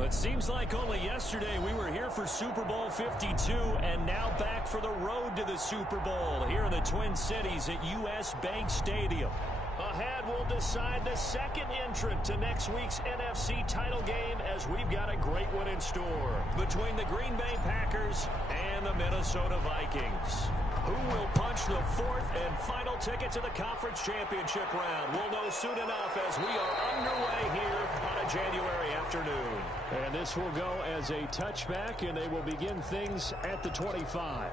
It seems like only yesterday we were here for Super Bowl 52 and now back for the road to the Super Bowl here in the Twin Cities at U.S. Bank Stadium. Ahead, we'll decide the second entrant to next week's NFC title game as we've got a great one in store between the Green Bay Packers and the Minnesota Vikings. Who will punch the fourth and final ticket to the conference championship round? We'll know soon enough as we are underway here on a January afternoon. And this will go as a touchback, and they will begin things at the 25.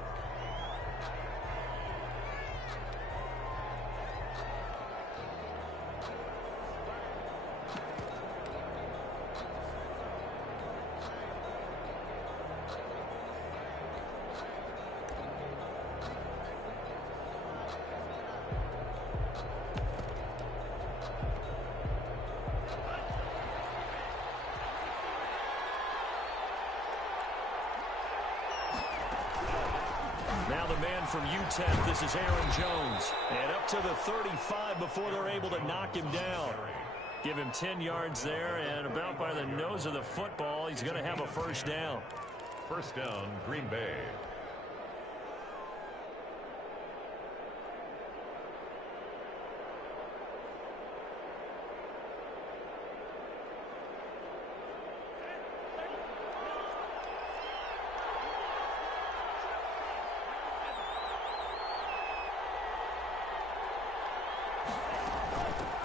Now the man from UTEP, this is Aaron Jones. And up to the 35 before they're able to knock him down. Give him 10 yards there, and about by the nose of the football, he's going to have a first down. First down, Green Bay.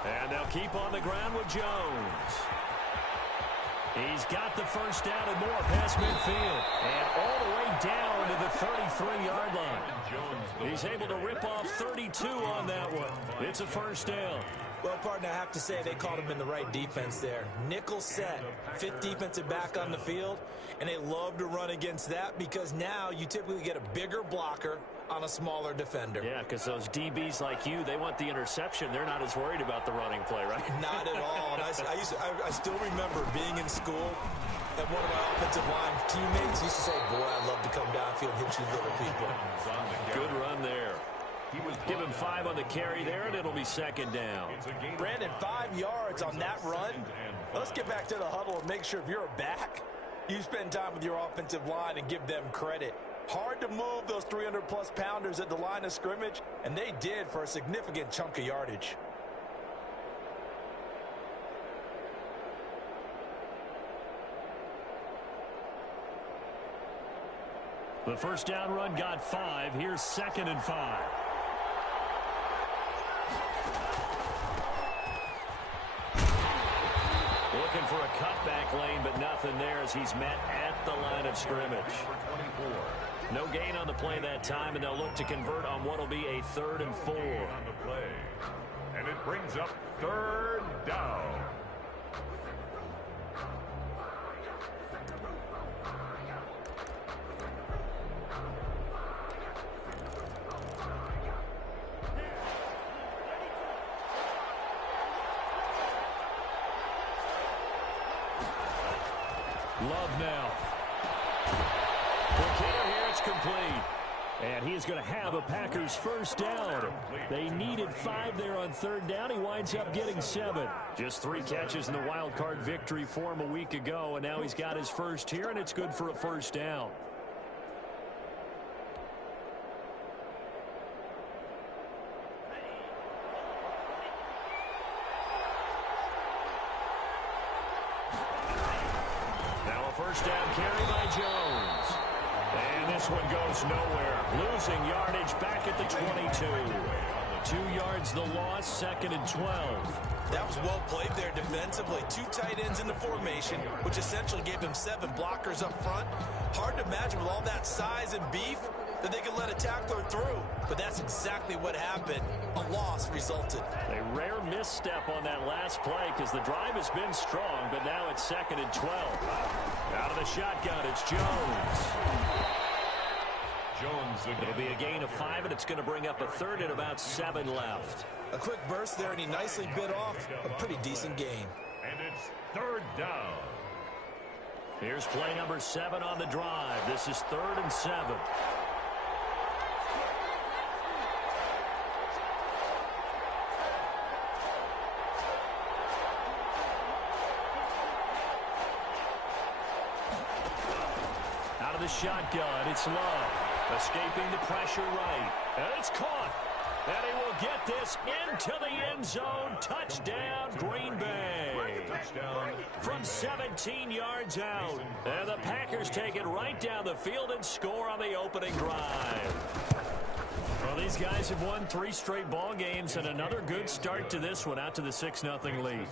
And they'll keep on the ground with Jones. He's got the first down and more past midfield. And all the way down to the 33-yard line. He's able to rip off 32 on that one. It's a first down. Well, partner, I have to say they called him in the right defense there. Nickel set, fifth defensive back on the field, and they love to run against that because now you typically get a bigger blocker on a smaller defender. Yeah, because those DBs like you, they want the interception. They're not as worried about the running play, right? Not at all. And I still remember being in school, and one of my offensive line teammates used to say, boy, I'd love to come downfield and hit you little people. Good run there. Give him 5 on the carry there, and it'll be second down. Brandon, 5 yards on that run. Let's get back to the huddle and make sure if you're a back, you spend time with your offensive line and give them credit. Hard to move those 300-plus pounders at the line of scrimmage, and they did for a significant chunk of yardage. The first down run got 5. Here's second and 5. Looking for a cutback lane, but nothing there as he's met at the line of scrimmage. No gain on the play that time, and they'll look to convert on what will be a 3rd and 4. On the play. And it brings up 3rd down. Love now. The kicker here, it's complete. And he is going to have a Packers first down. They needed 5 there on 3rd down. He winds up getting 7. Just 3 catches in the wild card victory for him a week ago, and now he's got his first here, and it's good for a first down. First down carry by Jones. And this one goes nowhere. Losing yardage back at the 22. 2 yards the loss, 2nd and 12. That was well played there defensively. 2 tight ends in the formation, which essentially gave them 7 blockers up front. Hard to imagine with all that size and beef that they could let a tackler through. But that's exactly what happened. A loss resulted. A rare misstep on that last play because the drive has been strong, but now it's 2nd and 12. Out of the shotgun, it's Jones. It'll be a gain of 5, and it's going to bring up a 3rd and about 7 left. A quick burst there, and he nicely bit off a pretty decent gain. And it's 3rd down. Here's play number 7 on the drive. This is 3rd and 7. the shotgun. It's Love. Escaping the pressure right. And it's caught. And he will get this into the end zone. Touchdown, Green Bay. From 17 yards out. And the Packers take it right down the field and score on the opening drive. Well, these guys have won 3 straight ball games and another good start to this one out to the 6-0 lead.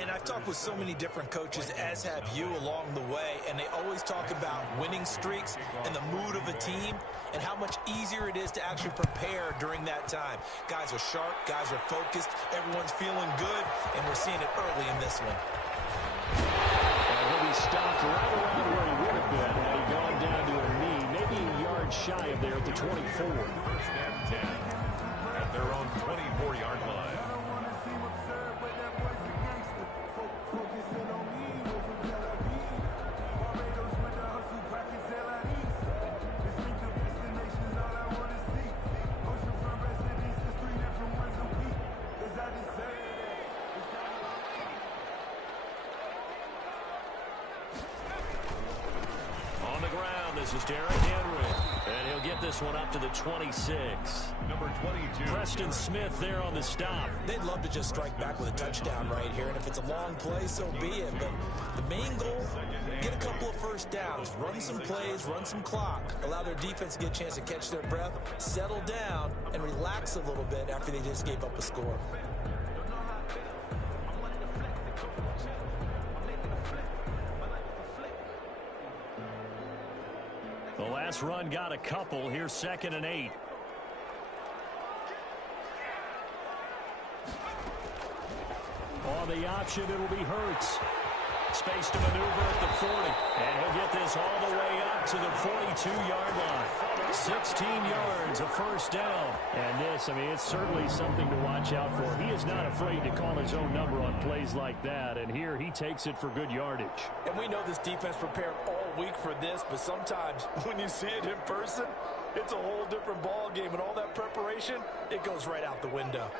And I've talked with so many different coaches, as have you, along the way, and they always talk about winning streaks and the mood of a team and how much easier it is to actually prepare during that time. Guys are sharp, guys are focused, everyone's feeling good, and we're seeing it early in this one. He'll be stopped right around where he would have been had he gone down to a knee, maybe a yard shy of there at the 24. First and 10 at their own 24-yard line. On the ground, this is Derrick Henry. And he'll get this one up to the 26. Number 22. Preston Smith there on the stop. They'd love to just strike back with a touchdown right here, and if it's a long play, so be it. But the main goal, get a couple of first downs, run some plays, run some clock, allow their defense to get a chance to catch their breath, settle down, and relax a little bit after they just gave up a score. The last run got a couple. Here's 2nd and 8. On the option, it'll be Hurts. Space to maneuver at the 40. And he'll get this all the way up to the 42-yard line. 16 yards, a first down. And this, I mean, it's certainly something to watch out for. He is not afraid to call his own number on plays like that. And here he takes it for good yardage. And we know this defense prepared all week for this, but sometimes when you see it in person, it's a whole different ball game. And all that preparation, it goes right out the window.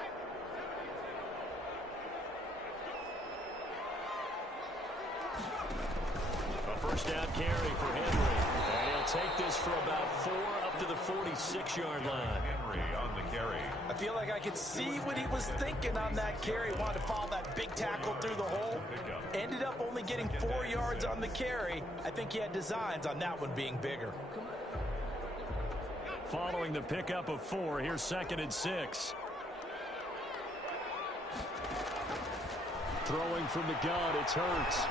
A first down carry for Henry. And he'll take this for about 4 up to the 46-yard line. Henry on the carry. I feel like I could see what he was thinking on that carry. Wanted to follow that big tackle through the hole. Ended up only getting 4 yards on the carry. I think he had designs on that one being bigger. Following the pickup of 4, here's 2nd and 6. Throwing from the gun, it's Hurts.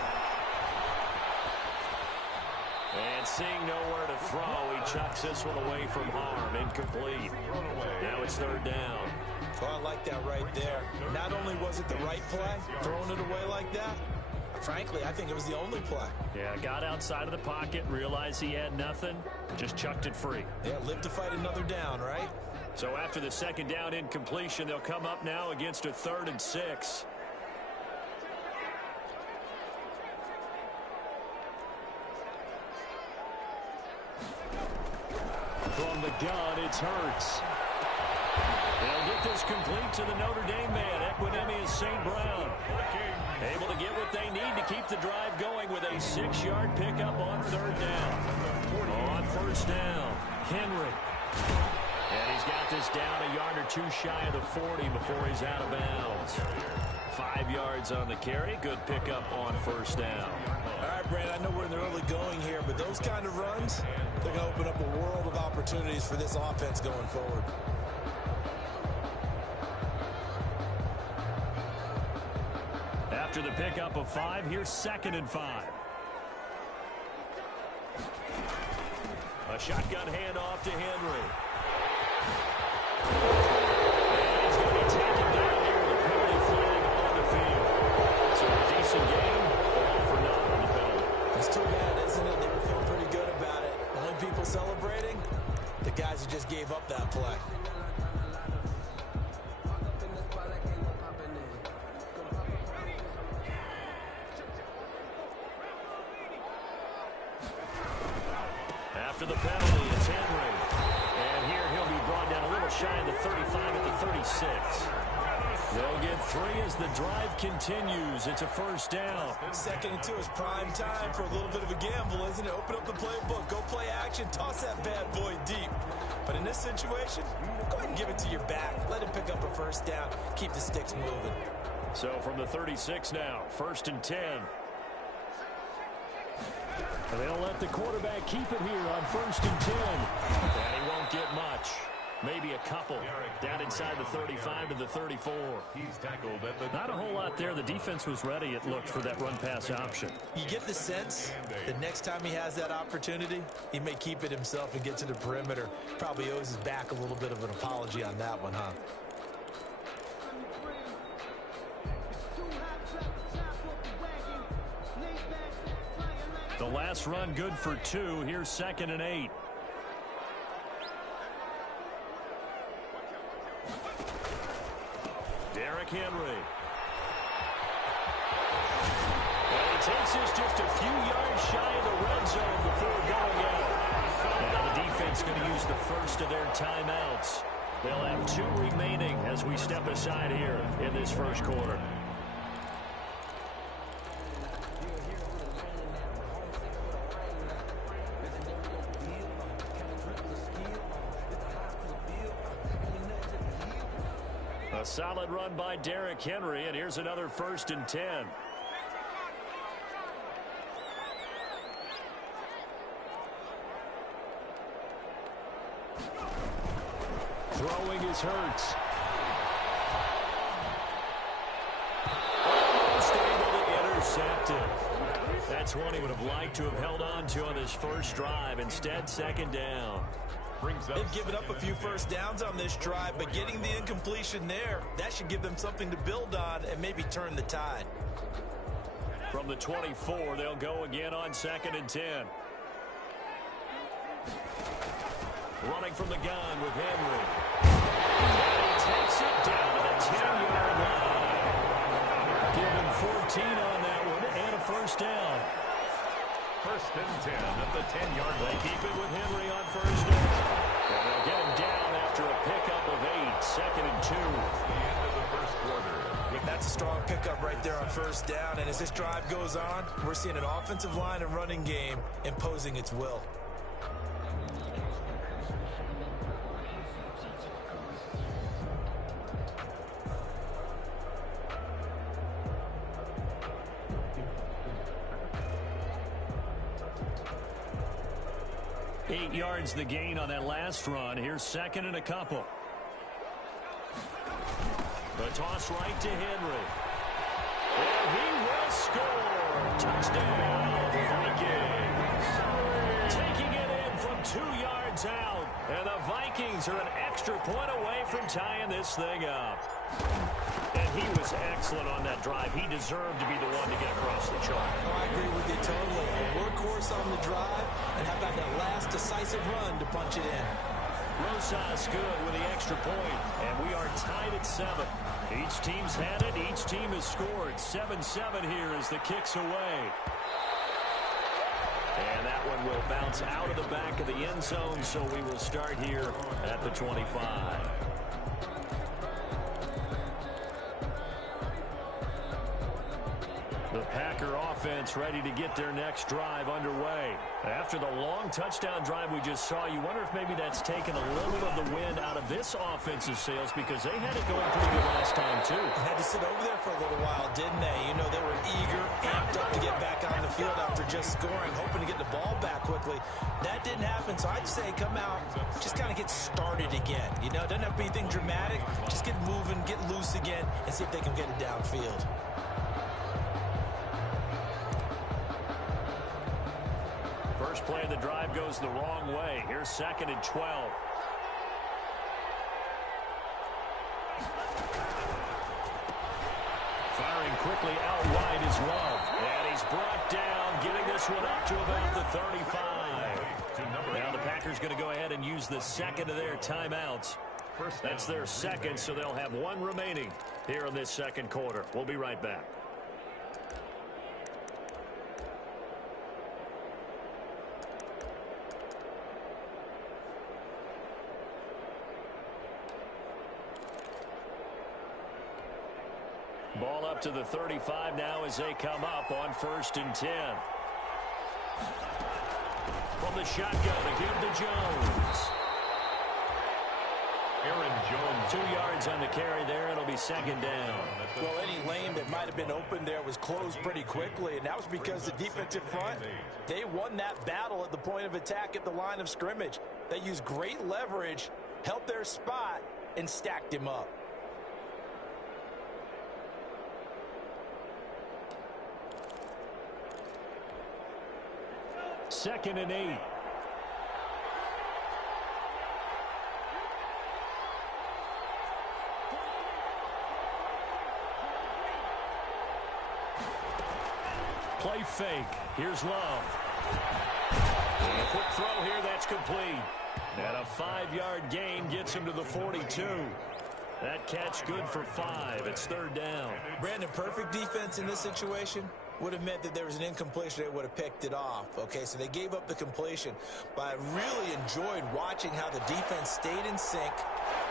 And seeing nowhere to throw, he chucks this one away from harm. Incomplete. Now it's 3rd down. Well, I like that right there. Not only was it the right play, throwing it away like that, frankly, I think it was the only play. Yeah, got outside of the pocket, realized he had nothing, just chucked it free. Yeah, live to fight another down, right? So after the 2nd down incompletion, they'll come up now against a 3rd and 6. From the gun, it's Hurts. They'll get this complete to the Notre Dame man, Equinemius St. Brown. Able to get what they need to keep the drive going with a 6-yard pickup on 3rd down. On 1st down, Henry. And he's got this down a yard or 2 shy of the 40 before he's out of bounds. 5 yards on the carry. Good pickup on 1st down. All right, Brandon, I know we're in the early going here, but those kind of runs, they're going to open up a world of opportunities for this offense going forward. After the pickup of 5, here's 2nd and 5. A shotgun handoff to Henry. And he's going to be taken down here with a penalty flag on the field. So a decent game, all for naught on the penalty. It's too bad, isn't it? They were feeling pretty good about it. Only people celebrating, the guys who just gave up that play. After the penalty, it's Henry. And here he'll be brought down a little shy of the 35 at the 36. They'll get 3 as the drive continues. It's a first down. 2nd and 2 is prime time for a little bit of a gamble, isn't it? Open up the playbook, go play action, toss that bad boy deep. But in this situation, go ahead and give it to your back. Let him pick up a first down. Keep the sticks moving. So from the 36 now, 1st and 10. And they'll let the quarterback keep it here on 1st and 10. And he won't get much. Maybe a couple. Down inside the 35 to the 34. He's tackled at the Not a whole lot there. The defense was ready, it looked, for that run-pass option. You get the sense that next time he has that opportunity, he may keep it himself and get to the perimeter. Probably owes his back a little bit of an apology on that one, huh? The last run good for 2. Here's 2nd and 8. Derrick Henry. And he takes this just a few yards shy of the red zone before going out. Now the defense going to use the first of their timeouts. They'll have 2 remaining as we step aside here in this first quarter. A solid run by Derrick Henry, and here's another 1st and 10. Throwing is Hurts. Almost able to intercept it. That's one he would have liked to have held on to on this first drive. Instead, 2nd down. They've given up a few first downs on this drive, but getting the incompletion there, that should give them something to build on and maybe turn the tide. From the 24, they'll go again on 2nd and 10. Running from the gun with Henry. And he takes it down to the 10-yard line. Give him 14 on that one and a first down. 1st and 10 at the 10-yard line. They keep it with Henry on 1st down. And they'll get him down after a pickup of 8. 2nd and 2. The end of the first quarter. That's a strong pickup right there on 1st down. And as this drive goes on, we're seeing an offensive line and running game imposing its will. Eight yards the gain on that last run. Here's 2nd and a couple. The toss right to Henry. And he will score. Touchdown, Vikings. Taking it in from 2 yards out. And the Vikings are an extra point away from tying this thing up. And he was excellent on that drive. He deserved to be the one to get across the chalk. Oh, I agree with you totally. A workhorse on the drive, and how about that last decisive run to punch it in? Rosas good with the extra point, and we are tied at 7. Each team's had it. Each team has scored. 7-7 here as the kick's away. And that one will bounce out of the back of the end zone, so we will start here at the 25. The Packer offense ready to get their next drive underway. After the long touchdown drive we just saw, you wonder if maybe that's taken a little of the wind out of this offense's sails, because they had it going pretty good last time, too. They had to sit over there for a little while, didn't they? You know, they were eager, amped up to get back on the field after just scoring, hoping to get the ball back quickly. That didn't happen, so I'd say come out, just kind of get started again. You know, it doesn't have to be anything dramatic. Just get moving, get loose again, and see if they can get it downfield. First play of the drive goes the wrong way. Here's 2nd and 12. Firing quickly out wide is Love. And he's brought down, getting this one up to about the 35. Now the Packers going to go ahead and use the 2nd of their timeouts. That's their 2nd, so they'll have 1 remaining here in this 2nd quarter. We'll be right back. up to the 35 now as they come up on 1st and 10. From the shotgun, a give to Jones. Aaron Jones. 2 yards on the carry there. It'll be 2nd down. Well, any lane that might have been open there was closed pretty quickly, and that was because the defensive front, they won that battle at the point of attack at the line of scrimmage. They used great leverage, held their spot, and stacked him up. Second and 8. Play fake. Here's Love. And a quick throw here. That's complete. And a 5-yard gain gets him to the 42. That catch good for 5. It's 3rd down. Brandon, perfect defense in this situation would have meant that there was an incompletion. They would have picked it off. Okay, so they gave up the completion. But I really enjoyed watching how the defense stayed in sync,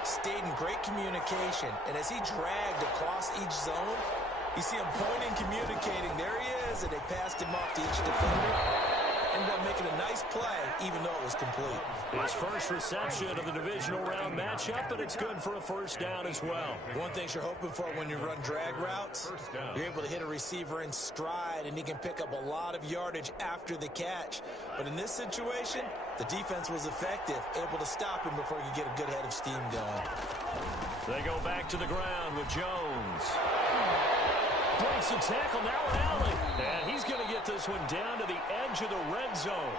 stayed in great communication. And as he dragged across each zone, you see him pointing, communicating. There he is, and they passed him off to each defender. Ended up making a nice play, even though it was complete. His first reception of the divisional round matchup, but it's good for a 1st down as well. One thing you're hoping for when you run drag routes, you're able to hit a receiver in stride, and he can pick up a lot of yardage after the catch. But in this situation, the defense was effective, able to stop him before he could get a good head of steam going. They go back to the ground with Jones. Breaks the tackle, now an alley. And he's going to get this one down to the edge of the red zone.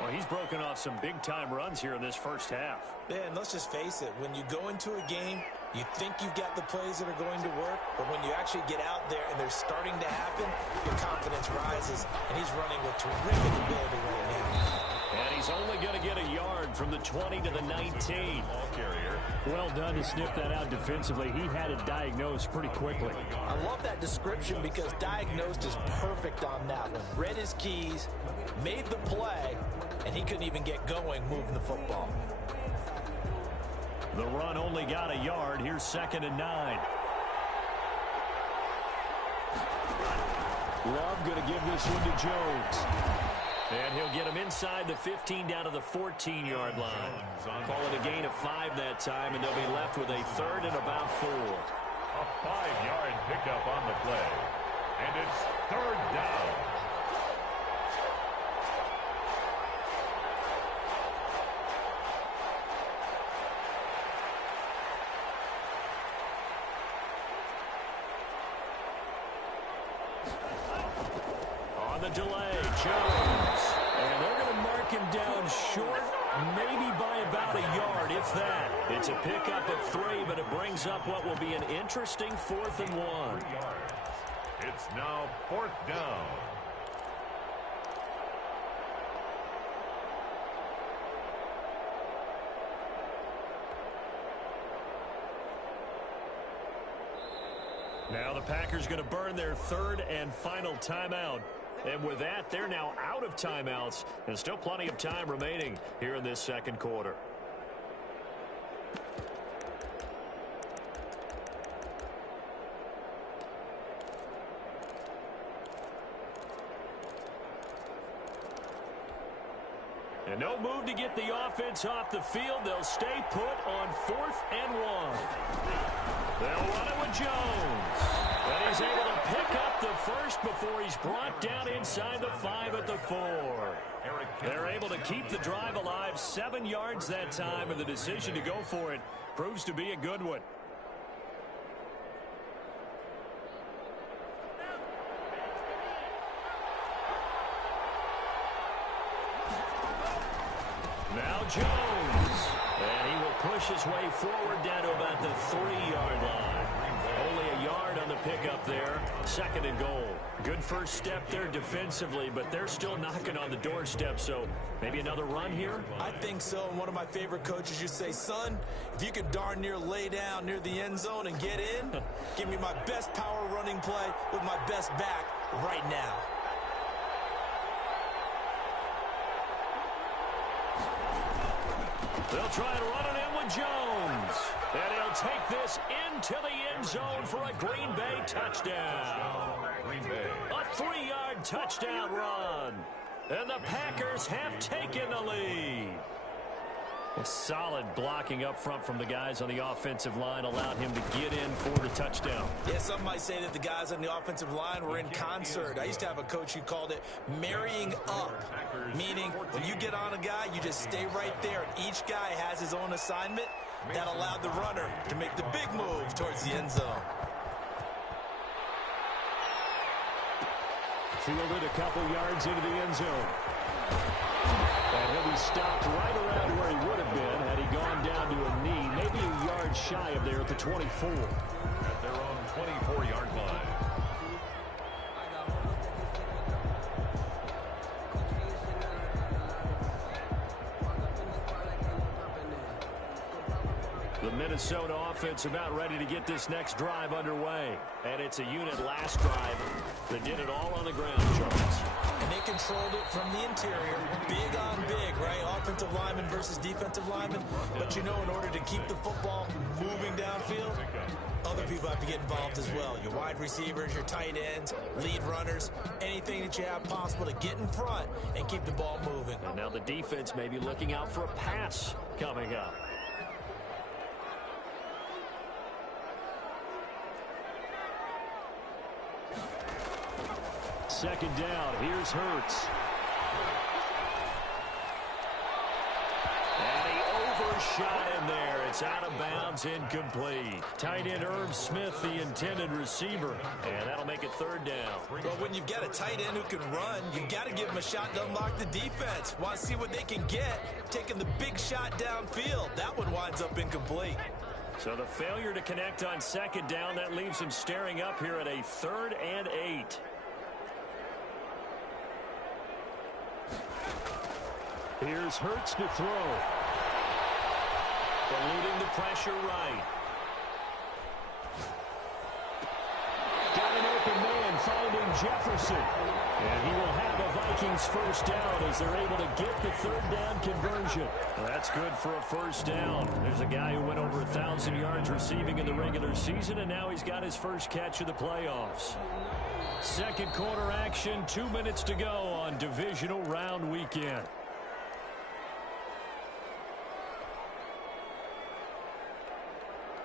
Well, he's broken off some big-time runs here in this first half. Yeah, and let's just face it. When you go into a game, you think you've got the plays that are going to work, but when you actually get out there and they're starting to happen, your confidence rises, and he's running with terrific ability right now. And he's only going to get a yard from the 20 to the 19. Ball carrier. Well done to sniff that out defensively. He had it diagnosed pretty quickly. I love that description because diagnosed is perfect on that one. Read his keys, made the play, and he couldn't even get going moving the football. The run only got a yard. Here's 2nd and 9. Love going to give this one to Jones. And he'll get him inside the 15 down to the 14-yard line. Call it a gain of 5 that time, and they'll be left with a 3rd and about 4. A 5-yard pickup on the play. And it's 3rd down. On the delay, Jones. And they're going to mark him down short, maybe by about a yard, if that. It's a pickup of 3, but it brings up what will be an interesting 4th and 1. It's now 4th down. Now the Packers going to burn their 3rd and final timeout. And with that, they're now out of timeouts. And still plenty of time remaining here in this 2nd quarter. And no move to get the offense off the field. They'll stay put on 4th and 1. They'll run it with Jones. And he's able to pick up the first before he's brought down inside the 5 at the 4. They're able to keep the drive alive, 7 yards that time, and the decision to go for it proves to be a good one. Now Jones. And he will push his way forward down to about the 3-yard line. Only a yard on the pickup there. 2nd and goal. Good first step there defensively, but they're still knocking on the doorstep, so maybe another run here? I think so, and one of my favorite coaches used to say, son, if you can darn near lay down near the end zone and get in, give me my best power running play with my best back right now. They'll try and run it in with Jones. And he'll take this into the end zone for a Green Bay touchdown. Green Bay. A 3-yard touchdown run. And the Packers have taken the lead. A solid blocking up front from the guys on the offensive line allowed him to get in for the touchdown. Yeah, some might say that the guys on the offensive line were in concert. I used to have a coach who called it marrying up, meaning when you get on a guy, you just stay right there. And each guy has his own assignment. That allowed the runner to make the big move towards the end zone. Fielded a couple yards into the end zone. And he'll be stopped right around where he would have been had he gone down to a knee, maybe a yard shy of there at the 24. At their own 24-yard line. The Minnesota offense about ready to get this next drive underway. And it's a unit last drive that did it all on the ground, Charles. And they controlled it from the interior. Big on big, right? Offensive lineman versus defensive lineman. But you know, in order to keep the football moving downfield, other people have to get involved as well. Your wide receivers, your tight ends, lead runners, anything that you have possible to get in front and keep the ball moving. And now the defense may be looking out for a pass coming up. Second down. Here's Hurts. And he overshot him there. It's out of bounds, incomplete. Tight end Irv Smith, the intended receiver. And that'll make it third down. Well, when you've got a tight end who can run, you've got to give him a shot to unlock the defense. Want to see what they can get, taking the big shot downfield. That one winds up incomplete. So the failure to connect on second down, that leaves him staring up here at a 3rd and 8. Here's Hurts to throw. Eluding the pressure right. Got an open man finding Jefferson. And he will have a Vikings first down as they're able to get the 3rd down conversion. Well, that's good for a first down. There's a guy who went over 1,000 yards receiving in the regular season, and now he's got his first catch of the playoffs. Second quarter action, 2 minutes to go on divisional round weekend.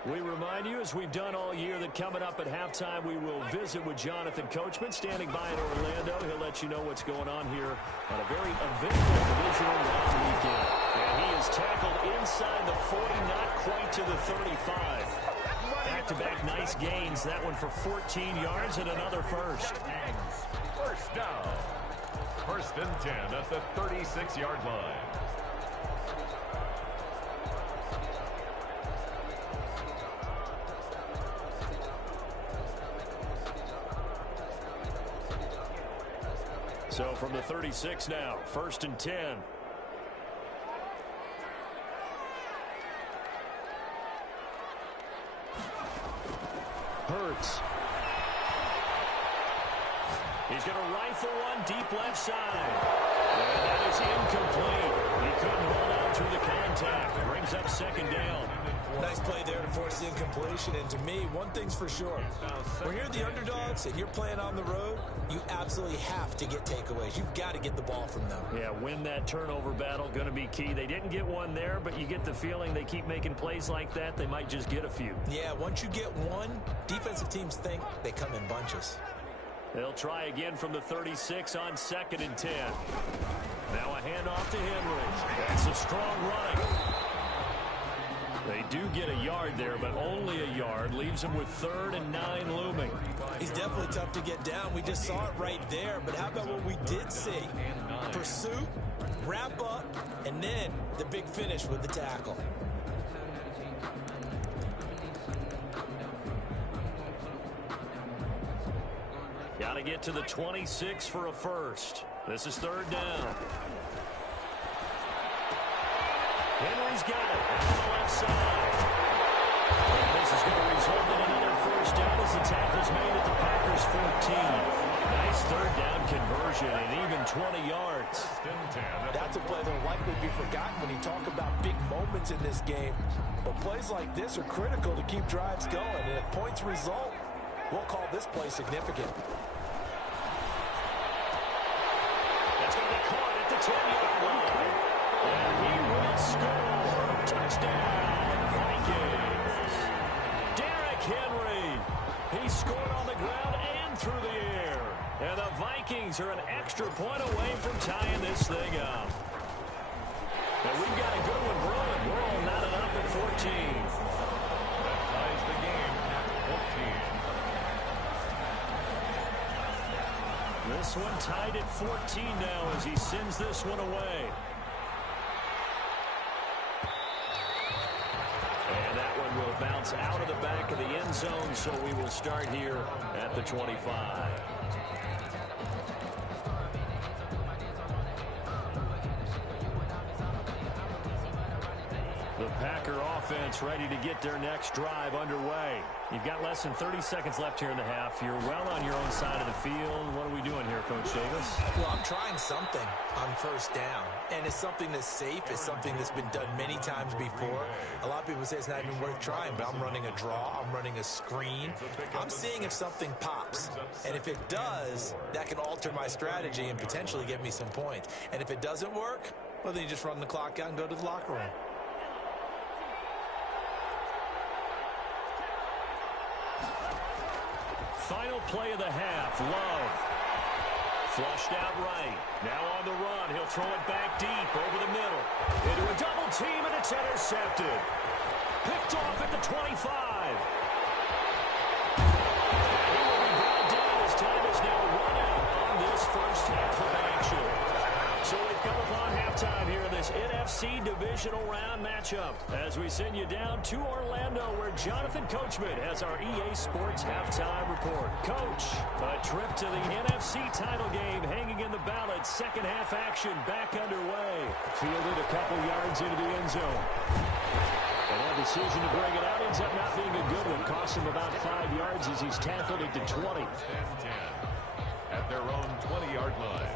We remind you, as we've done all year, that coming up at halftime, we will visit with Jonathan Coachman, standing by in Orlando. He'll let you know what's going on here on a very eventful divisional round weekend. And he is tackled inside the 40, not quite to the 35. Back-to-back nice gains. That one for 14 yards and another first. First down. 1st and 10 at the 36-yard line. So from the 36 now, 1st and 10. Hurts. He's going to rifle one deep left side. And that is incomplete. He couldn't hold on through the contact. Brings up 2nd down. Nice play there to force the incompletion. And to me, one thing's for sure. When you're the underdogs and you're playing on the road, you absolutely have to get takeaways. You've got to get the ball from them. Yeah, win that turnover battle, going to be key. They didn't get one there, but you get the feeling they keep making plays like that, they might just get a few. Yeah, once you get one, defensive teams think they come in bunches. They'll try again from the 36 on 2nd and 10. Now a handoff to Henry. That's a strong running. They do get a yard there, but only a yard. Leaves him with 3rd and 9 looming. He's definitely tough to get down. We just saw it right there. But how about what we did see? Pursuit, wrap up, and then the big finish with the tackle. Got to get to the 26 for a first. This is 3rd down. Henry's got it on the left side. And this is going to result in another first down as the tackle's made at the Packers 14. Nice 3rd down conversion and even 20 yards. That's a play that will likely be forgotten when you talk about big moments in this game. But plays like this are critical to keep drives going. And if points result, we'll call this play significant. That's going to be caught at the 10-yard line. And he will score. Touchdown, Vikings. Derrick Henry. He scored on the ground and through the air. And the Vikings are an extra point away from tying this thing up. And we've got a good one brewing. We're all knotted up at 14. That ties the game at 14. This one tied at 14 now as he sends this one away. And that one will bounce out of the back of the end zone, so we will start here at the 25. The Packer offense ready to get their next drive underway. You've got less than 30 seconds left here in the half. You're well on your own side of the field. What are we doing here, Coach Davis? Well, I'm trying something on first down. And it's something that's safe. It's something that's been done many times before. A lot of people say it's not even worth trying, but I'm running a draw. I'm running a screen. I'm seeing if something pops. And if it does, that can alter my strategy and potentially get me some points. And if it doesn't work, well, then you just run the clock out and go to the locker room. Final play of the half. Love. Flushed out right. Now on the run. He'll throw it back deep over the middle. Into a double team, and it's intercepted. Picked off at the 25. He will be brought down as time is now run out on this first half of action. So we've come upon halftime here in this NFC divisional round matchup as we send you down to Orlando where Jonathan Coachman has our EA Sports halftime report. Coach, a trip to the NFC title game hanging in the balance. Second half action back underway. Fielded a couple yards into the end zone. And that decision to bring it out ends up not being a good one. Cost him about 5 yards as he's tackled it to 20. 10-10 at their own 20-yard line.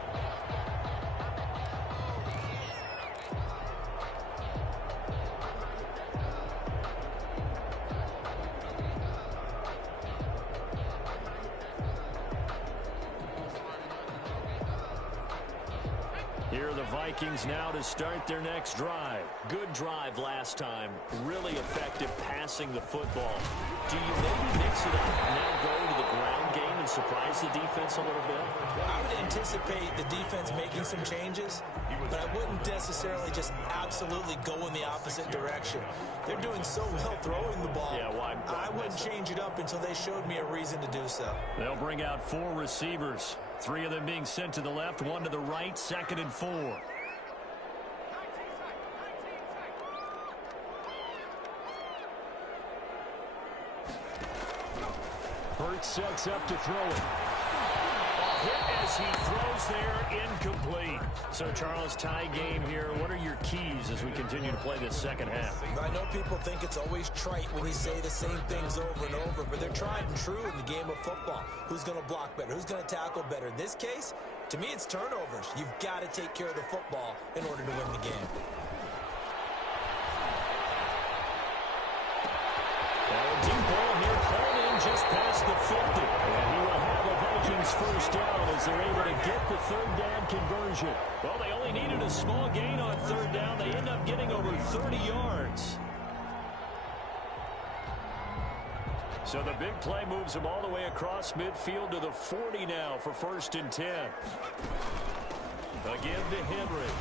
Here are the Vikings now to start their next drive. Good drive last time. Really effective passing the football. Do you maybe mix it up, now go to the ground game and surprise the defense a little bit? I would anticipate the defense making some changes, but I wouldn't necessarily just absolutely go in the opposite direction. They're doing so well throwing the ball. Yeah, why? I wouldn't change it up until they showed me a reason to do so. They'll bring out 4 receivers. 3 of them being sent to the left, 1 to the right, 2nd and 4. Hurts sets up to throw it. Hit as he throws there, incomplete. So, Charles, tie game here. What are your keys as we continue to play this second half? I know people think it's always trite when you say the same things over and over, but they're tried and true in the game of football. Who's going to block better? Who's going to tackle better? In this case, to me, it's turnovers. You've got to take care of the football in order to win the game. Now a deep ball here, pulled in just past the 50. And he will have a Vikings first down as they're able to get the third down conversion. Well, they only needed a small gain on third down. They end up getting over 30 yards. So the big play moves them all the way across midfield to the 40 now for 1st and 10. Again to Henry.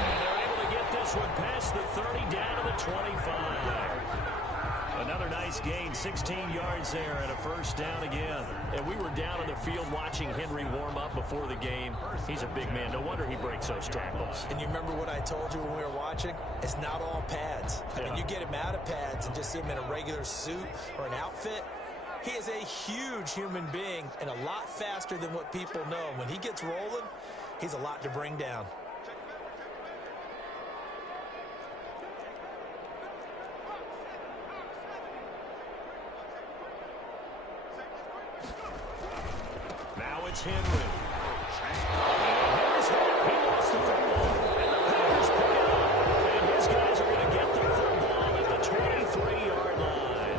And they're able to get this one past the 30 down to the 25. Another nice gain, 16 yards there and a first down again. And we were down on the field watching Henry warm up before the game. He's a big man. No wonder he breaks those tackles. And you remember what I told you when we were watching? It's not all pads. I mean, you get him out of pads and just see him in a regular suit or an outfit. He is a huge human being and a lot faster than what people know. When he gets rolling, he's a lot to bring down. it's Henry. He lost the football, and the Packers pick it up. And his guys are going to get the football at the 23-yard line.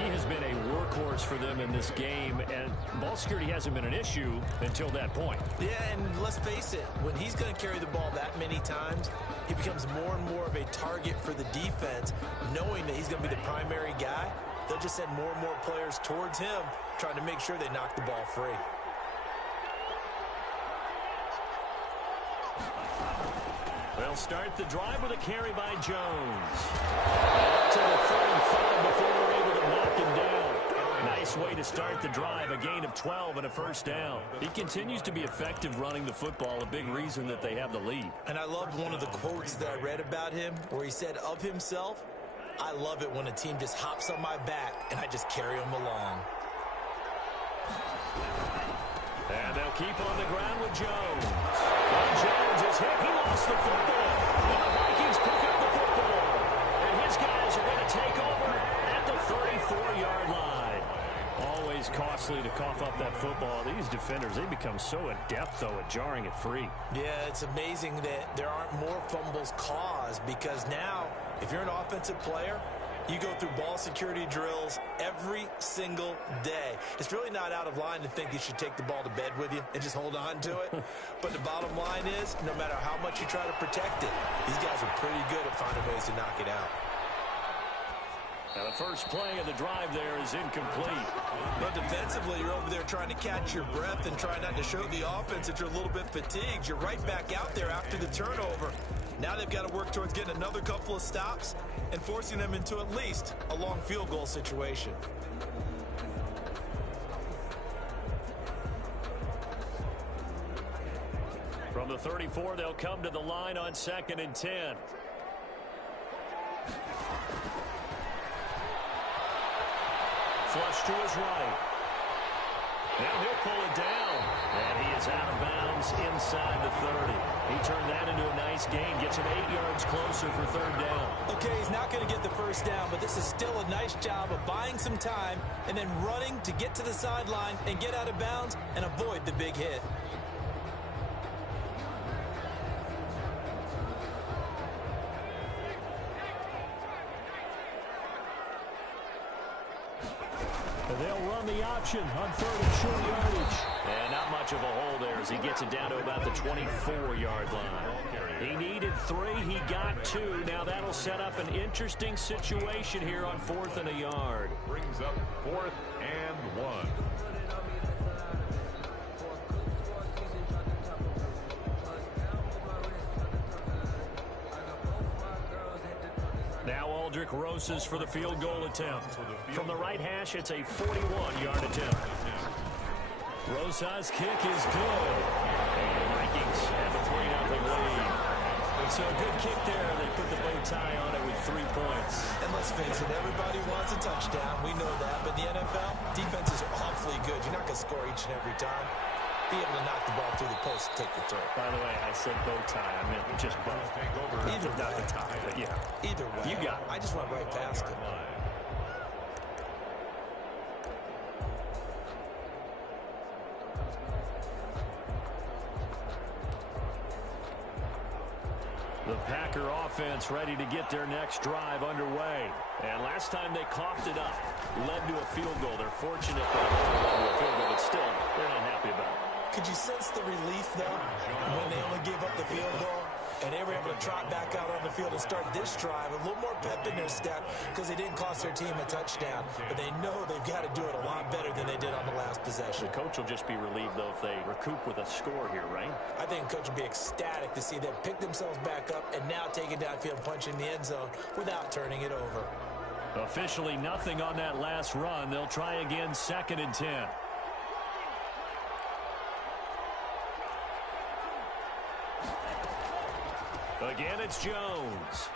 He has been a workhorse for them in this game, and ball security hasn't been an issue until that point. Yeah, and let's face it, when he's going to carry the ball that many times, he becomes more and more of a target for the defense, knowing that he's going to be the primary guy. They'll just send more and more players towards him, trying to make sure they knock the ball free. They'll start the drive with a carry by Jones. Up to the 35 before they're able to knock him down. Nice way to start the drive, a gain of 12 and a first down. He continues to be effective running the football, a big reason that they have the lead. And I loved one of the quotes that I read about him where he said of himself, "I love it when a team just hops on my back and I just carry them along." And they'll keep on the ground with Jones. And Jones is hit. He lost the football. And the Vikings pick up the football. And his guys are going to take over at the 34-yard line. Always costly to cough up that football. These defenders, they become so adept, though, at jarring it free. Yeah, it's amazing that there aren't more fumbles caused, because now, if you're an offensive player, you go through ball security drills every single day. It's really not out of line to think you should take the ball to bed with you and just hold on to it. But the bottom line is, no matter how much you try to protect it, these guys are pretty good at finding ways to knock it out. Now the first play of the drive there is incomplete. But defensively, you're over there trying to catch your breath and try not to show the offense that you're a little bit fatigued. You're right back out there after the turnover. Now they've got to work towards getting another couple of stops and forcing them into at least a long field goal situation. From the 34, they'll come to the line on 2nd and 10. Flush to his right. Now he'll pull it down. And he is out of bounds inside the 30. He turned that into a nice gain. Gets him 8 yards closer for 3rd down. Okay, he's not going to get the first down, but this is still a nice job of buying some time and then running to get to the sideline and get out of bounds and avoid the big hit. They'll run the option on 3rd and short yardage. And not much of a hole there as he gets it down to about the 24-yard line. He needed 3. He got 2. Now that'll set up an interesting situation here on 4th and a yard. Brings up 4th and 1. Now Aldrich Rosas for the field goal attempt. From the right hash, it's a 41-yard attempt. Rosas' kick is good. And the Vikings have a 3-0 lead. So a good kick there. They put the bow tie on it with 3 points. And let's face it, everybody wants a touchdown. We know that. But the NFL, defenses are awfully good. You're not going to score each and every time. Be able to knock the ball through the post and take the throw. By the way, I said bow tie. I meant just bow. Either not way. the tie, but yeah. Either way. You got it. I just went right past it. The Packer offense ready to get their next drive underway. And last time they coughed it up, led to a field goal. They're fortunate that it led to a field goal, but still, they're not happy about it. Could you sense the relief, though, when they only gave up the field goal and they were able to trot back out on the field and start this drive? A little more pep in their step because they didn't cost their team a touchdown. But they know they've got to do it a lot better than they did on the last possession. The coach will just be relieved, though, if they recoup with a score here, right? I think the coach will be ecstatic to see them pick themselves back up and now take it downfield, punch in the end zone without turning it over. Officially nothing on that last run. They'll try again, 2nd and 10. Again, it's Jones.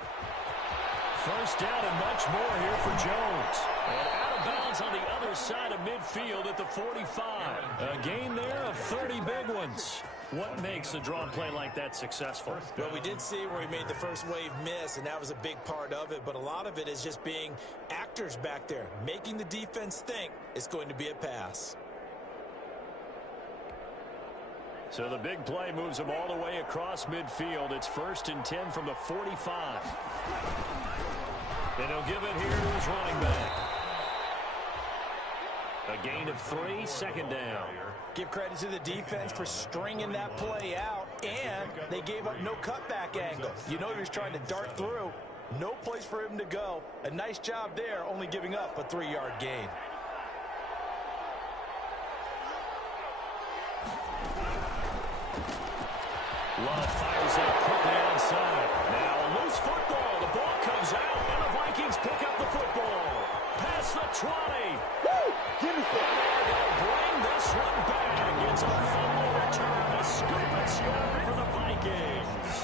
First down and much more here for Jones. And out of bounds on the other side of midfield at the 45. A gain there of 30 big ones. What makes a drawn play like that successful? Well, we did see where he made the first wave miss, and that was a big part of it. But a lot of it is just being actors back there, making the defense think it's going to be a pass. So the big play moves them all the way across midfield. It's 1st and 10 from the 45. And he'll give it here to his running back. A gain of 3, 2nd down. Give credit to the defense for stringing that play out, and they gave up no cutback angle. You know he was trying to dart through. No place for him to go. A nice job there, only giving up a 3-yard gain. Love fires it quickly outside. Now a loose football. The ball comes out, and the Vikings pick up the football. Past the 20. Woo! Give me that. They'll bring this one back. It's a fumble return. A scoop and score for the Vikings.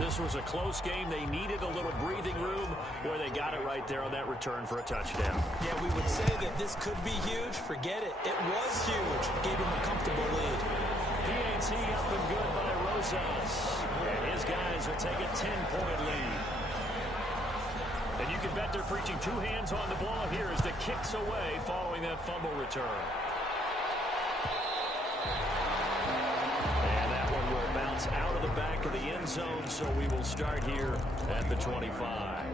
This was a close game. They needed a little breathing room where they got it right there on that return for a touchdown. Yeah, we would say that this could be huge. Forget it. It was huge. Gave him a comfortable lead. PAT up and good by Rosas. And his guys will take a 10-point lead. And you can bet they're preaching 2 hands on the ball here as the kicks away following that fumble return. And that one will bounce out of the back of the end zone, so we will start here at the 25.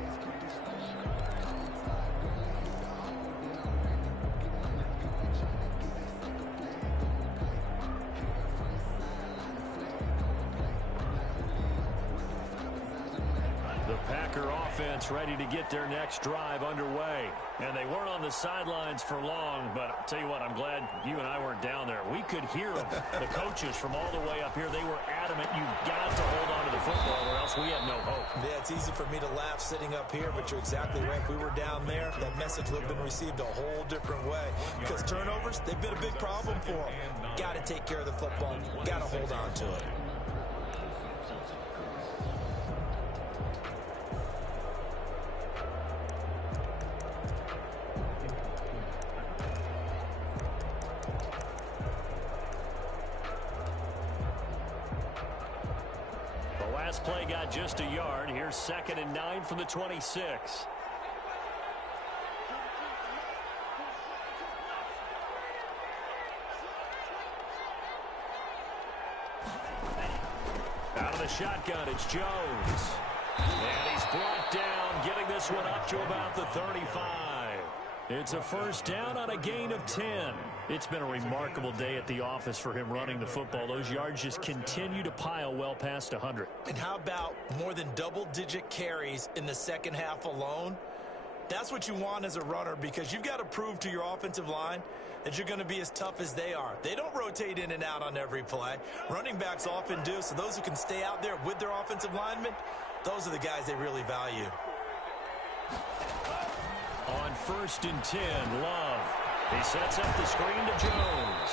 Packer offense ready to get their next drive underway. And they weren't on the sidelines for long, but I'll tell you what, I'm glad you and I weren't down there. We could hear them, the coaches from all the way up here. They were adamant, you've got to hold on to the football or else we have no hope. Yeah, it's easy for me to laugh sitting up here, but you're exactly right. If we were down there, that message would have been received a whole different way. Because turnovers, they've been a big problem for them. Got to take care of the football. Got to hold on to it. Last play got just a yard. Here's 2nd and 9 from the 26. Out of the shotgun, it's Jones. And he's brought down, getting this one up to about the 35. It's a 1st down on a gain of 10. It's been a remarkable day at the office for him running the football. Those yards just continue to pile well past 100. And how about more than double-digit carries in the second half alone? That's what you want as a runner, because you've got to prove to your offensive line that you're going to be as tough as they are. They don't rotate in and out on every play. Running backs often do, so those who can stay out there with their offensive linemen, those are the guys they really value. On 1st and 10, Love. He sets up the screen to Jones.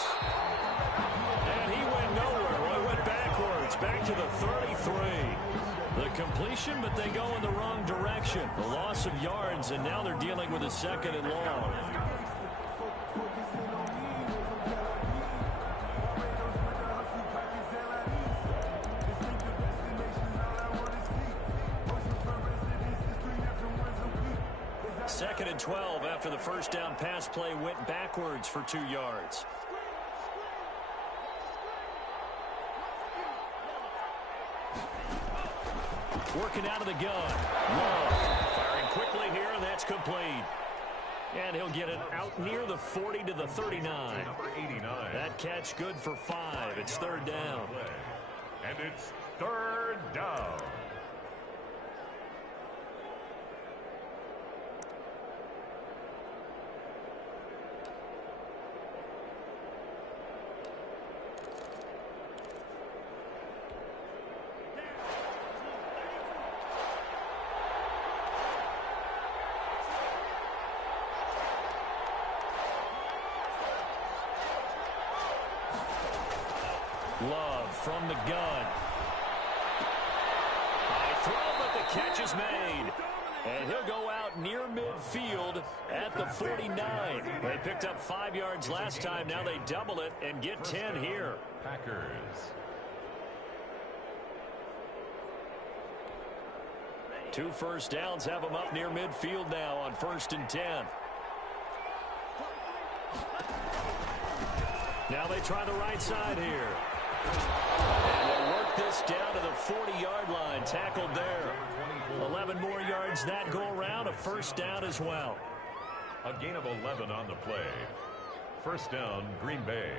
And he went nowhere. Well, he went backwards, back to the 33. The completion, but they go in the wrong direction. The loss of yards, and now they're dealing with a 2nd and long. Second and 12 after the 1st down pass play went backwards for 2 yards. Working out of the gun. Love firing quickly here, and that's complete. And he'll get it out near the 40 to the 39. That catch good for 5. It's 3rd down. And it's 3rd down. Love from the gun. High throw, but the catch is made. And he'll go out near midfield at the 49. They picked up 5 yards last time. Now they double it and get 10 here. Packers. 2 first downs have them up near midfield now on 1st and 10. Now they try the right side here. And they'll work this down to the 40-yard line. Tackled there. 11 more yards that go around. A first down as well. A gain of 11 on the play. First down, Green Bay.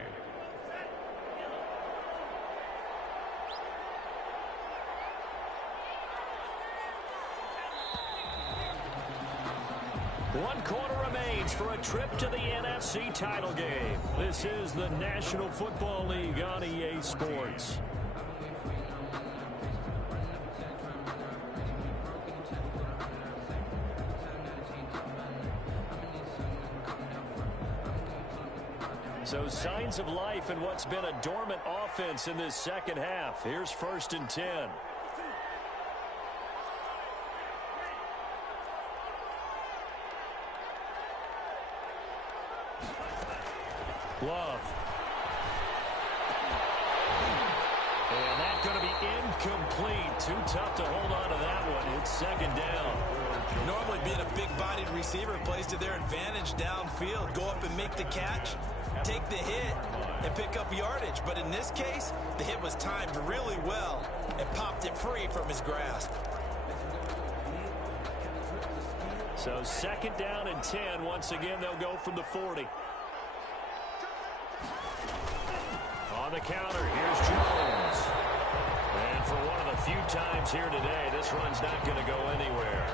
One quarter remains for a trip to the NFC title game. This is the National Football League on EA Sports. So signs of life in what's been a dormant offense in this second half. Here's 1st and 10. Love. And that's going to be incomplete. Too tough to hold on to that one. It's 2nd down. Normally being a big-bodied receiver plays to their advantage downfield. Go up and make the catch, take the hit, and pick up yardage. But in this case, the hit was timed really well and popped it free from his grasp. So 2nd down and 10. Once again, they'll go from the 40. On the counter, here's Jones. And for one of the few times here today, this run's not going to go anywhere.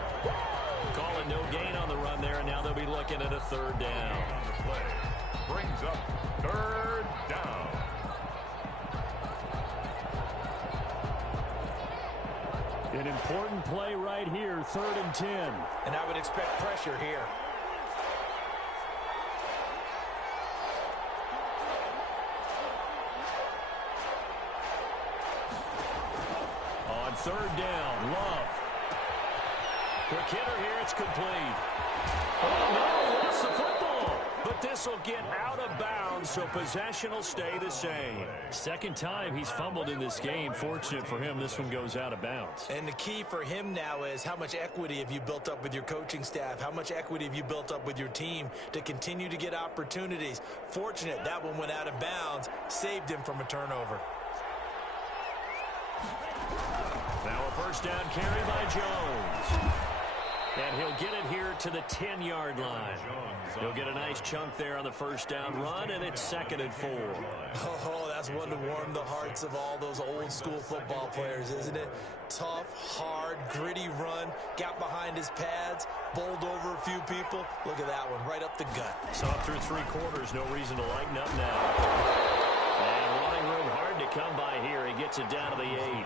Calling no gain on the run there, and now they'll be looking at a 3rd down. On the play. Brings up 3rd down. An important play right here, 3rd and 10. And I would expect pressure here. On 3rd down, Love. Quick hitter here, it's complete. Oh, no, lost the football. But this will get out of bounds, so possession will stay the same. 2nd time he's fumbled in this game. Fortunate for him, this one goes out of bounds. And the key for him now is how much equity have you built up with your coaching staff? How much equity have you built up with your team to continue to get opportunities? Fortunate that one went out of bounds, saved him from a turnover. Now a 1st down carry by Jones. And he'll get it here to the 10-yard line. He'll get a nice chunk there on the 1st down run, and it's 2nd and 4. Oh, that's one to warm the hearts of all those old-school football players, isn't it? Tough, hard, gritty run. Got behind his pads, bowled over a few people. Look at that one, right up the gut. So up through 3 quarters, no reason to lighten up now. And running room hard to come by here. He gets it down to the 8.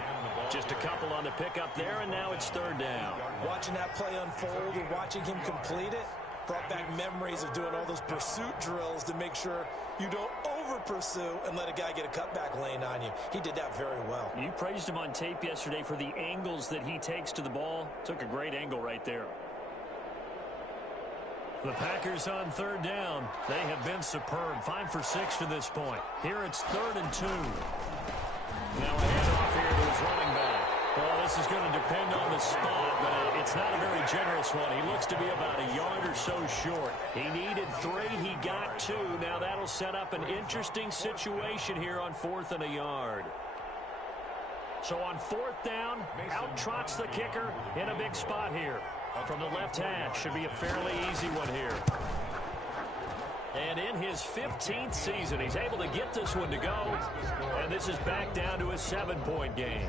Just a couple on the pickup there, and now it's 3rd down. Watching that play unfold and watching him complete it brought back memories of doing all those pursuit drills to make sure you don't over-pursue and let a guy get a cutback lane on you. He did that very well. You praised him on tape yesterday for the angles that he takes to the ball. Took a great angle right there. The Packers on 3rd down. They have been superb. 5 for 6 to this point. Here it's 3rd and 2. Now a handoff here to his running back. Well, this is going to depend on the spot, but it's not a very generous one. He looks to be about a yard or so short. He needed 3. He got 2. Now that'll set up an interesting situation here on 4th and a yard. So on 4th down, out trots the kicker in a big spot here. From the left hash, should be a fairly easy one here. And in his 15th season, he's able to get this one to go. And this is back down to a 7-point game.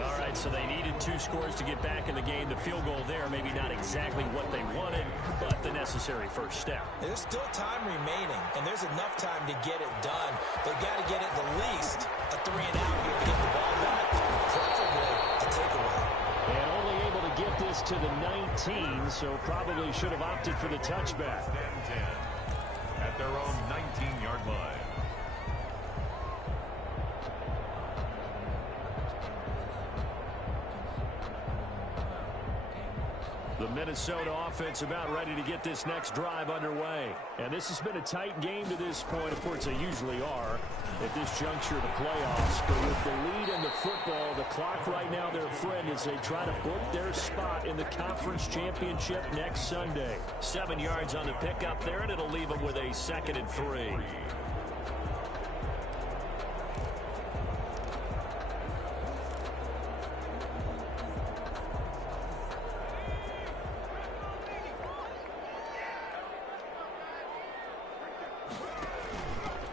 All right, so they needed 2 scores to get back in the game. The field goal there, maybe not exactly what they wanted, but the necessary first step. There's still time remaining, and there's enough time to get it done. They've got to get at the least a 3 and out here to get the ball back, preferably a takeaway. And only able to get this to the 19, so probably should have opted for the touchback. At their own 19-yard line. The Minnesota offense about ready to get this next drive underway. And this has been a tight game to this point. Of course, they usually are at this juncture of the playoffs. But with the lead in the football, the clock right now their friend as they try to book their spot in the conference championship next Sunday. 7 yards on the pickup there, and it'll leave them with a 2nd and 3.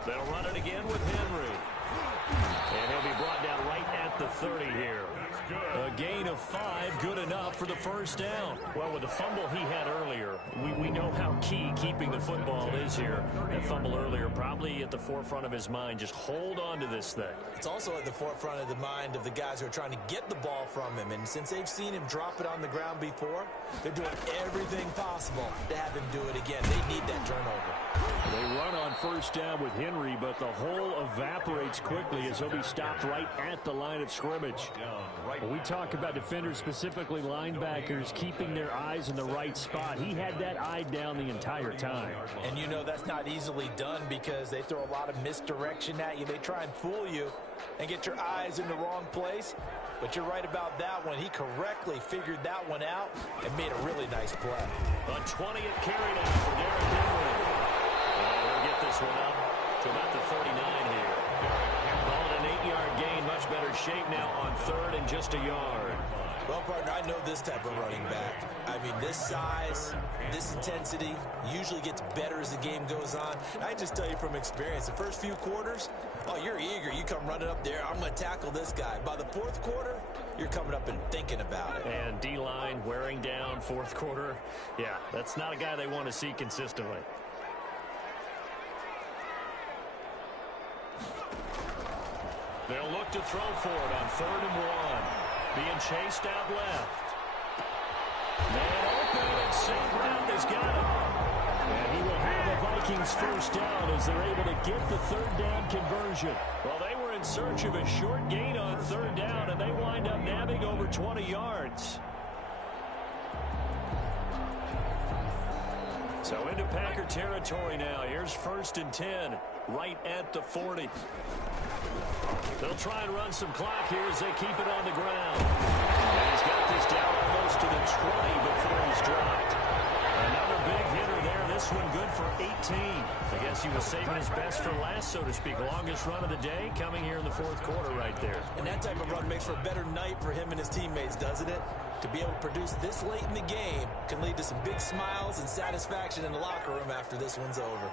They'll run it again with Henry. And he'll be brought down right at the 30 here. A gain of 5, good enough for the first down. Well, with the fumble he had earlier, we know how key keeping the football is here. That fumble earlier probably at the forefront of his mind. Just hold on to this thing. It's also at the forefront of the mind of the guys who are trying to get the ball from him. And since they've seen him drop it on the ground before, they're doing everything possible to have him do it again. They need that turnover. They run on first down with Henry, but the hole evaporates quickly as he'll be stopped right at the line of scrimmage. When we talk about defenders, specifically linebackers, keeping their eyes in the right spot, he had that eye down the entire time. And you know that's not easily done because they throw a lot of misdirection at you. They try and fool you and get your eyes in the wrong place. But you're right about that one. He correctly figured that one out and made a really nice play. A 20th carry now for Derrick Henry. We'll get this one up to about the 39 here. Call it an 8-yard gain. Much better shape now on 3rd and just a yard. Well, partner, I know this type of running back. I mean, this size, this intensity usually gets better as the game goes on. And I just tell you from experience, the first few quarters, oh, you're eager. You come running up there. I'm going to tackle this guy. By the 4th quarter, you're coming up and thinking about it. And D-line wearing down 4th quarter. Yeah, that's not a guy they want to see consistently. They'll look to throw for it on 3rd and 1. Being chased out left. Man open, and St. Brown has got it. And he will have the Vikings first down as they're able to get the 3rd down conversion. Well, they were in search of a short gain on 3rd down, and they wind up nabbing over 20 yards. So into Packer territory now. Here's 1st and 10, right at the 40. They'll try and run some clock here as they keep it on the ground. And he's got this down almost to the 20 before he's dropped. Another big hitter there. This one good for 18. I guess he was saving his best for last, so to speak. Longest run of the day coming here in the 4th quarter right there. And that type of run makes for a better night for him and his teammates, doesn't it? To be able to produce this late in the game can lead to some big smiles and satisfaction in the locker room after this one's over.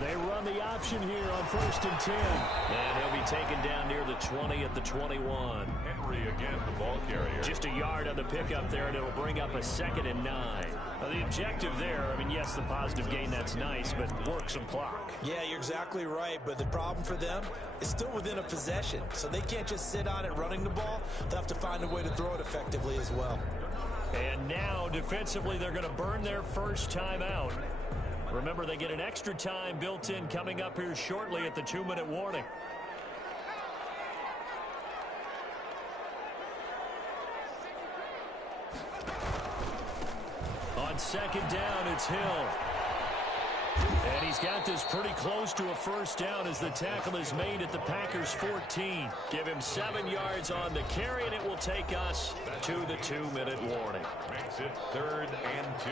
They run the option here on 1st and 10. And he'll be taken down near the 20 at the 21. Henry again, the ball carrier. Just a yard on the pickup there, and it'll bring up a 2nd and 9. The objective there, I mean, yes, the positive gain, that's nice, but work some clock. Yeah, you're exactly right, but the problem for them is still within a possession, so they can't just sit on it running the ball. They'll have to find a way to throw it effectively as well. And now, defensively, they're going to burn their first time out. Remember, they get an extra time built in coming up here shortly at the 2-minute warning. On 2nd down, it's Hill. And he's got this pretty close to a first down as the tackle is made at the Packers' 14. Give him 7 yards on the carry, and it will take us to the 2-minute warning. Makes it 3rd and 2.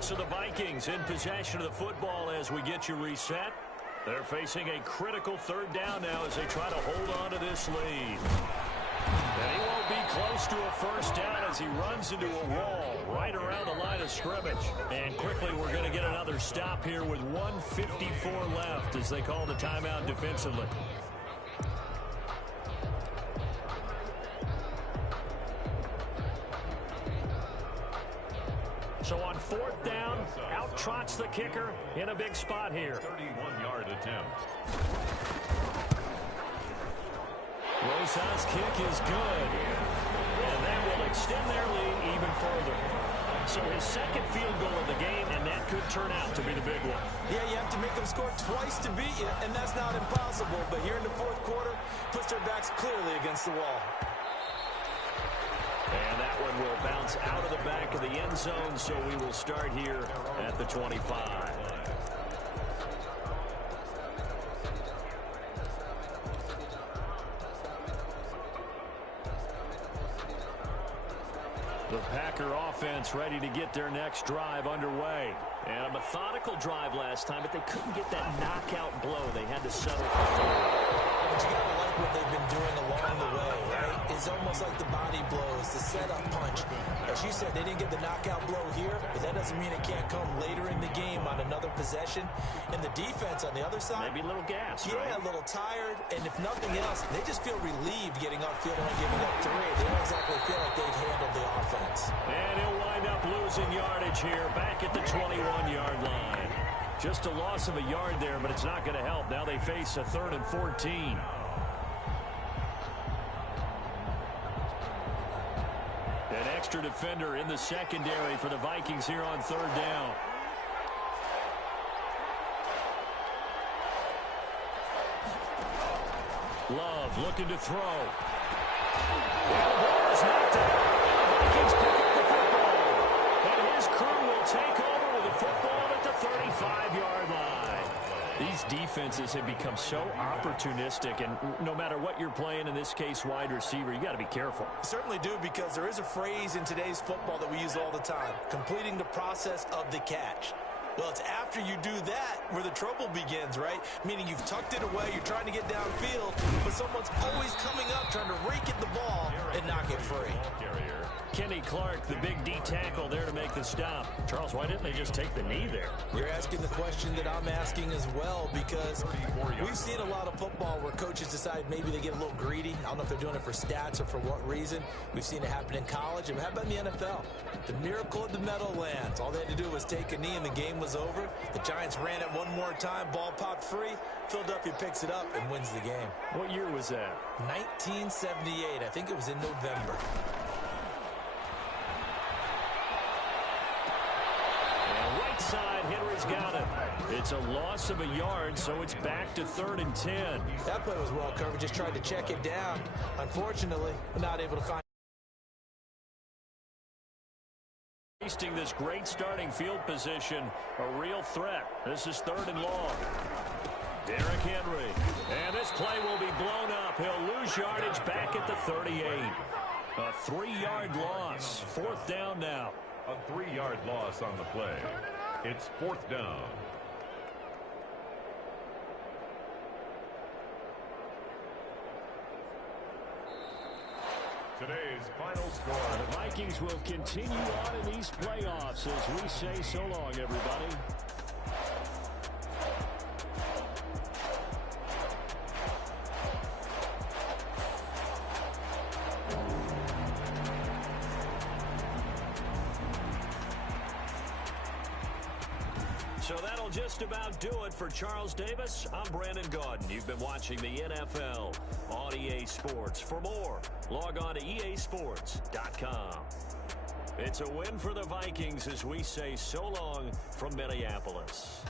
So the Vikings in possession of the football as we get you reset. They're facing a critical 3rd down now as they try to hold on to this lead. And he won't be close to a first down as he runs into a wall right around the line of scrimmage. And quickly we're going to get another stop here with 1:54 left as they call the timeout defensively. So on 4th down, out trots the kicker in a big spot here. 31-yard attempt. Rosas' kick is good. And that will extend their lead even further. So his 2nd field goal of the game, and that could turn out to be the big one. Yeah, you have to make them score twice to beat you, and that's not impossible. But here in the 4th quarter, puts their backs clearly against the wall. And that one will bounce out of the back of the end zone, so we will start here at the 25. The Packer offense ready to get their next drive underway. And a methodical drive last time, but they couldn't get that knockout blow. They had to settle for 4. But you got to like what they've been doing along the setup punch. As you said, they didn't get the knockout blow here, but that doesn't mean it can't come later in the game on another possession. And the defense on the other side, maybe a little gas, yeah, right? A little tired, and if nothing else, they just feel relieved getting upfield and giving up 3. They don't exactly feel like they've handled the offense. And he'll wind up losing yardage here, back at the 21-yard line. Just a loss of a yard there, but it's not going to help. Now they face a 3rd and 14. An extra defender in the secondary for the Vikings here on 3rd down. Love looking to throw. And the ball is knocked out. The Vikings pick up the football. And his crew will take over with the football at the 35-yard line. These defenses have become so opportunistic, and no matter what you're playing, in this case wide receiver, you got to be careful. Certainly do, because there is a phrase in today's football that we use all the time: completing the process of the catch. Well, it's after you do that where the trouble begins, right? Meaning you've tucked it away, you're trying to get downfield, but someone's always coming up trying to rake at the ball and knock it free. Kenny Clark, the big D tackle there to make the stop. Charles, why didn't they just take the knee there? You're asking the question that I'm asking as well, because we've seen a lot of football where coaches decide maybe they get a little greedy. I don't know if they're doing it for stats or for what reason. We've seen it happen in college, and how about in the NFL? The miracle of the Meadowlands. All they had to do was take a knee and the game was over. The Giants ran it one more time, ball popped free. Philadelphia picks it up and wins the game. What year was that? 1978. I think it was in November. Right side, Henry's got it. It's a loss of a yard, so it's back to 3rd and 10. That play was well covered. Just tried to check it down. Unfortunately, not able to find. Wasting this great starting field position, a real threat. This is 3rd and long. Derrick Henry. And this play will be blown up. He'll lose yardage back at the 38. A 3-yard loss. 4th down now. A 3-yard loss on the play. It's 4th down. Today's final score. The Vikings will continue on in these playoffs as we say so long, everybody. So that'll just about do it for Charles Davis. I'm Brandon Gaudin. You've been watching the NFL on EA Sports. For more, log on to easports.com. It's a win for the Vikings as we say so long from Minneapolis.